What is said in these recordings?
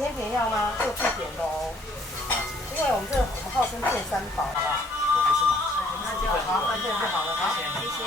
甜点要吗？这个不甜的哦，因为我们号称健三宝，好不好？那就好，那这样就好了，好，谢谢。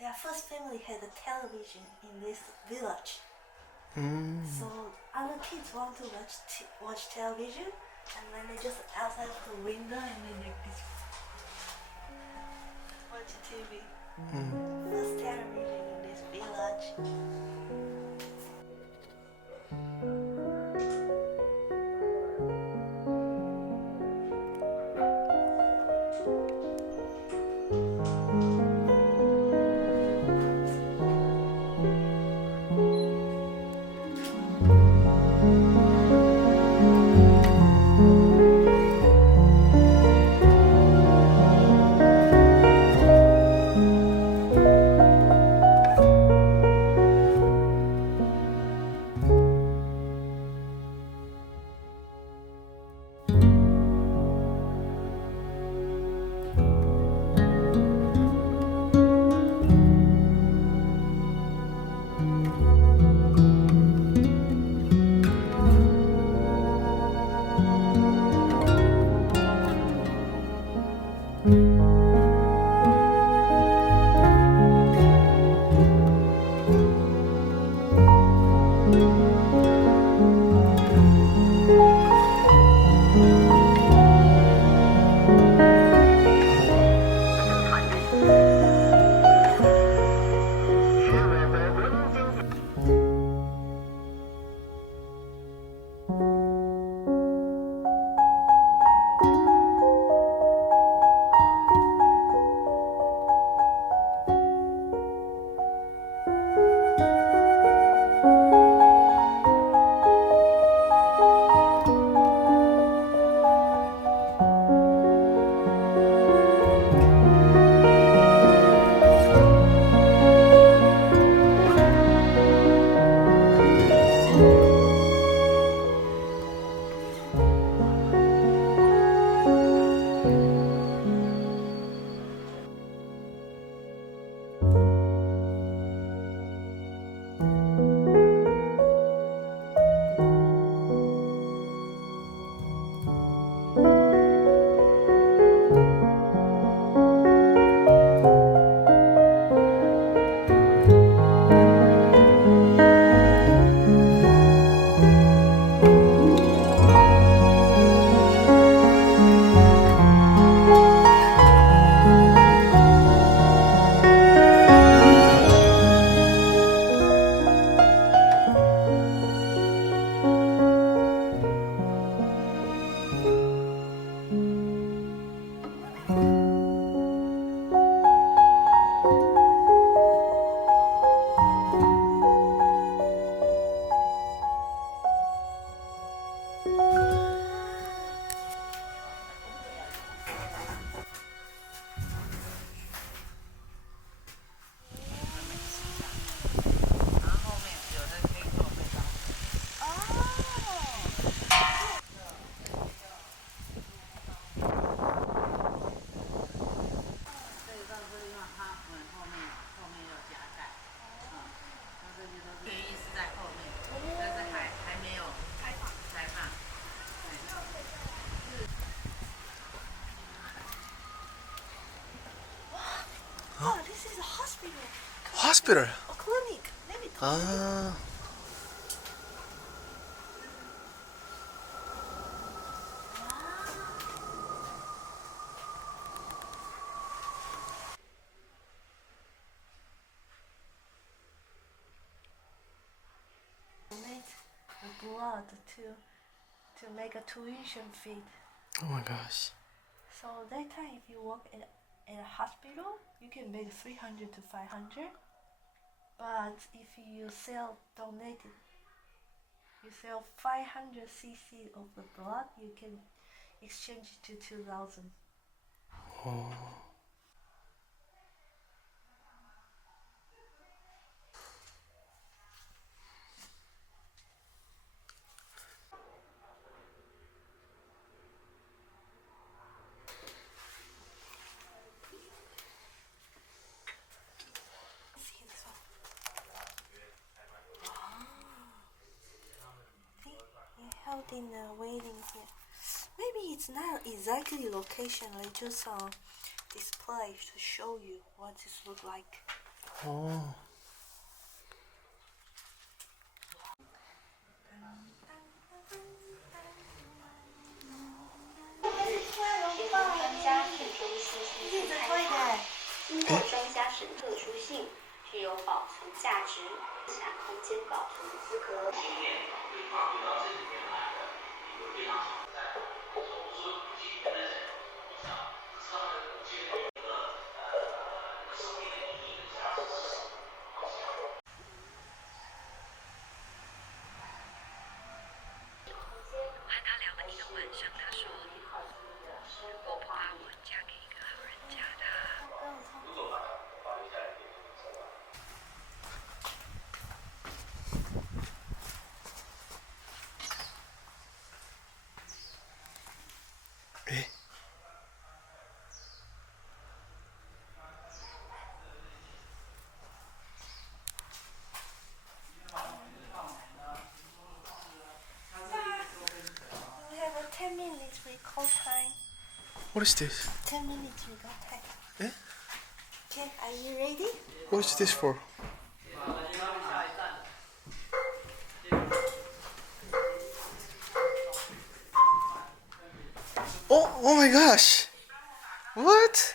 Their first family had a television in this village. So other kids want to watch television, and then they just outside of the window and then they just watch TV. First television in this village. Hospital. A clinic. Let me tell you. 아. Donate the blood to make a tuition fee. Oh my gosh. So that time, if you work in a hospital, you can make 300 to 500. But if you sell donated, you sell 500 cc of the blood, you can exchange it to 2,000. Oh. See this one? See, you held in the waiting here. Maybe it's not exactly location, they just display to show you what this look like. Oh. 에? We have a 10 minutes recall time. What is this? 10 minutes recall time. 에? Okay, are you ready? What is this for? Oh my gosh! What?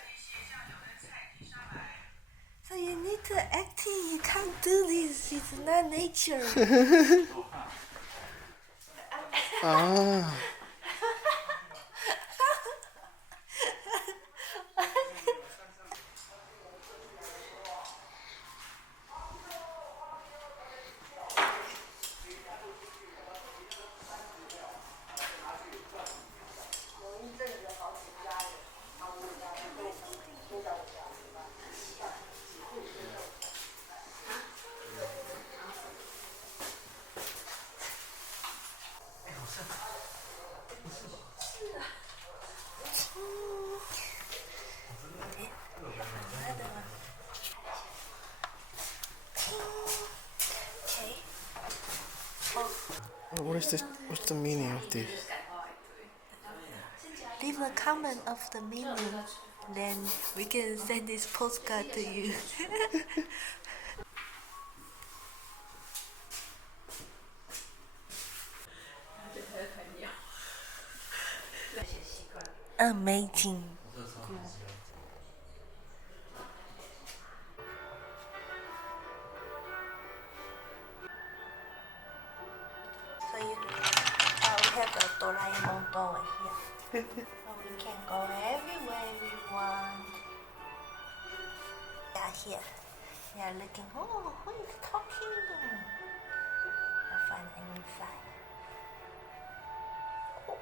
So you need to act it. You can't do this. It's not nature. 아. Okay. What is this? What's the meaning of this? Leave a comment of the meaning, then we can send this postcard to you. Amazing. So we have the Doraemon door here. So we can go everywhere we want. Yeah, here. We are looking. Oh, who is talking? I'll find inside. Oh.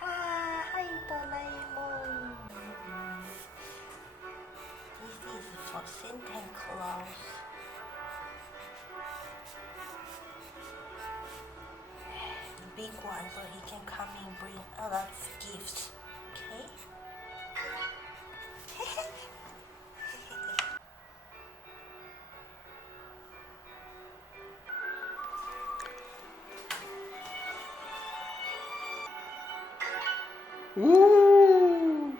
Hi, Doraemon. This is for Santa Claus. The big one, so he can come and bring a lot of gifts. Okay? Ooh.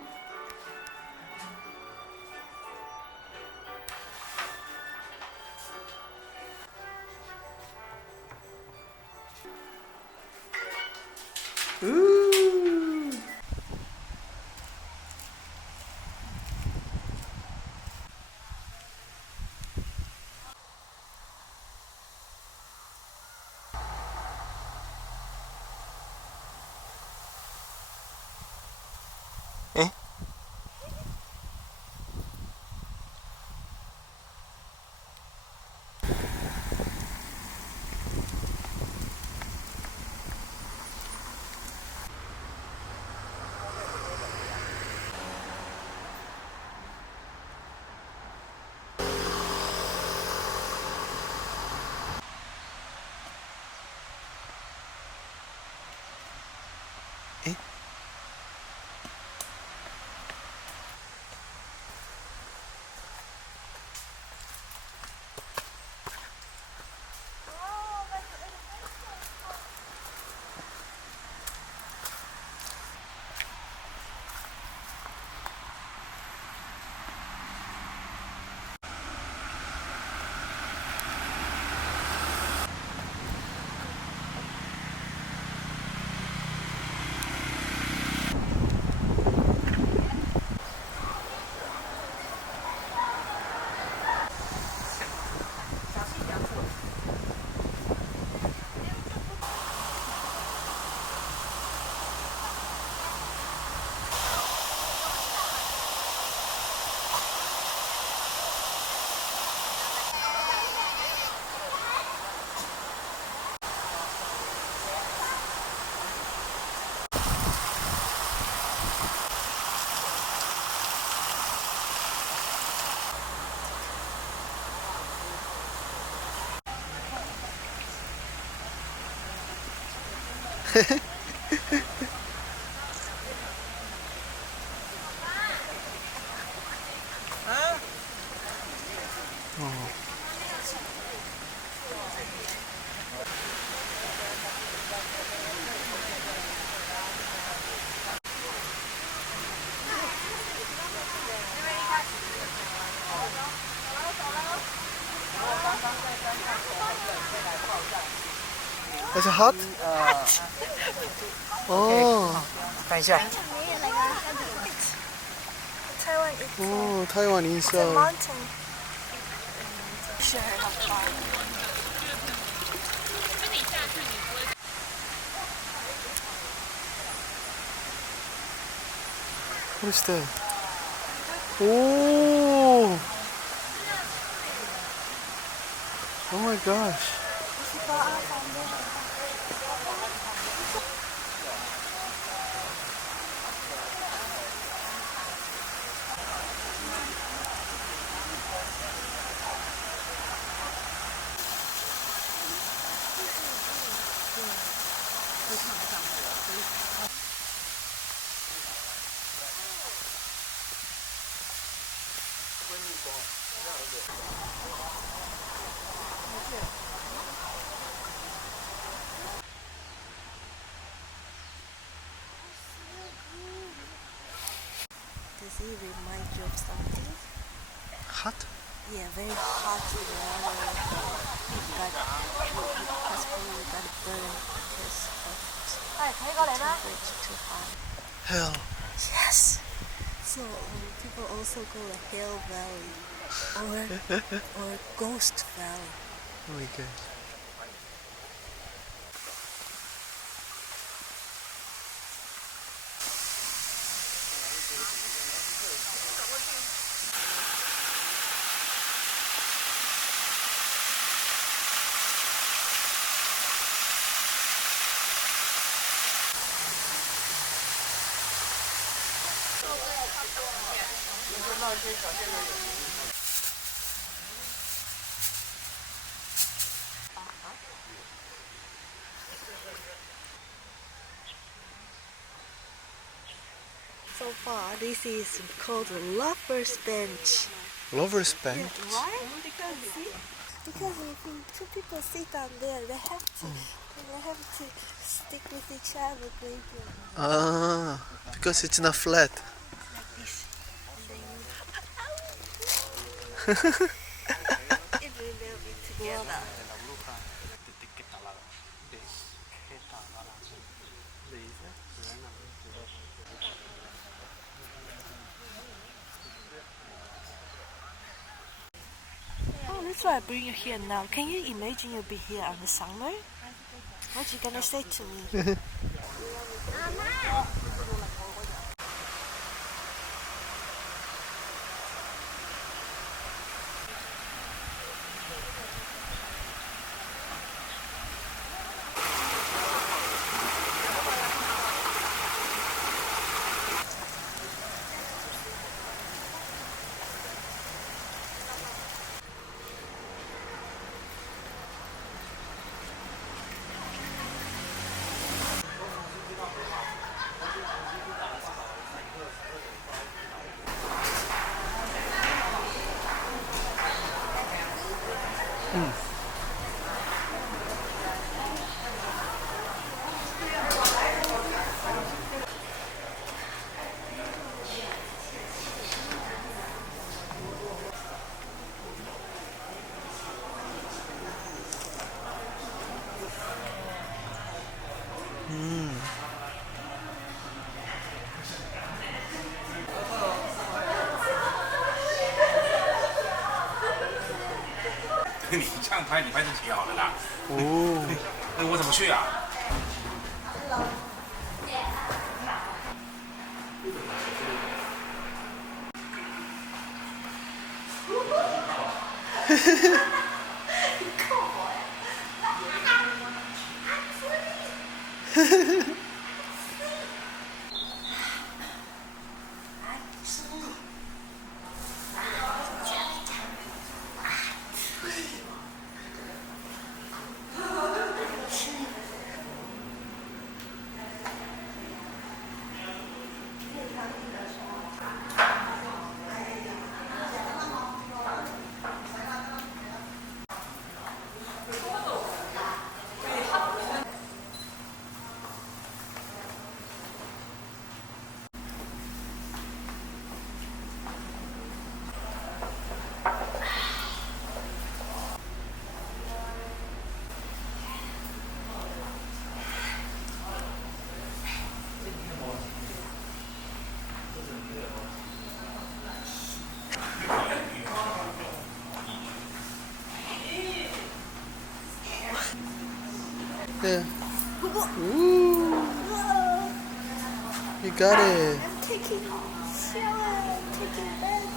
Is it hot? Oh. 看一下。 Taiwan is Oh, Taiwan a inside. mountain. Sure, have fun. What is that? Oh. Oh my gosh. Does it remind you of something? Hot? Yeah, very hot water. It got possibly got burned because of temperature too high. Hell. Yes. So people also call it Hell Valley or Ghost Valley. Oh my god. So far, this is called the Lover's Bench. Lover's bench. Why? Because if two people sit down there, they have to stick with each other, maybe Ah, because it's not flat. like this, and then it will be together. Oh, that's why I bring you here now. Can you imagine you'll be here in the summer? What you gonna say to me? Mm. 你这样拍，你拍成挺好的啦。哦，那我怎么去啊？ Ooh, you got it. I'm taking shower, taking bath.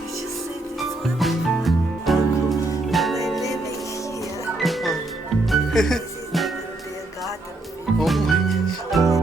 Did you see this one? We're living here. This is their garden. Oh my.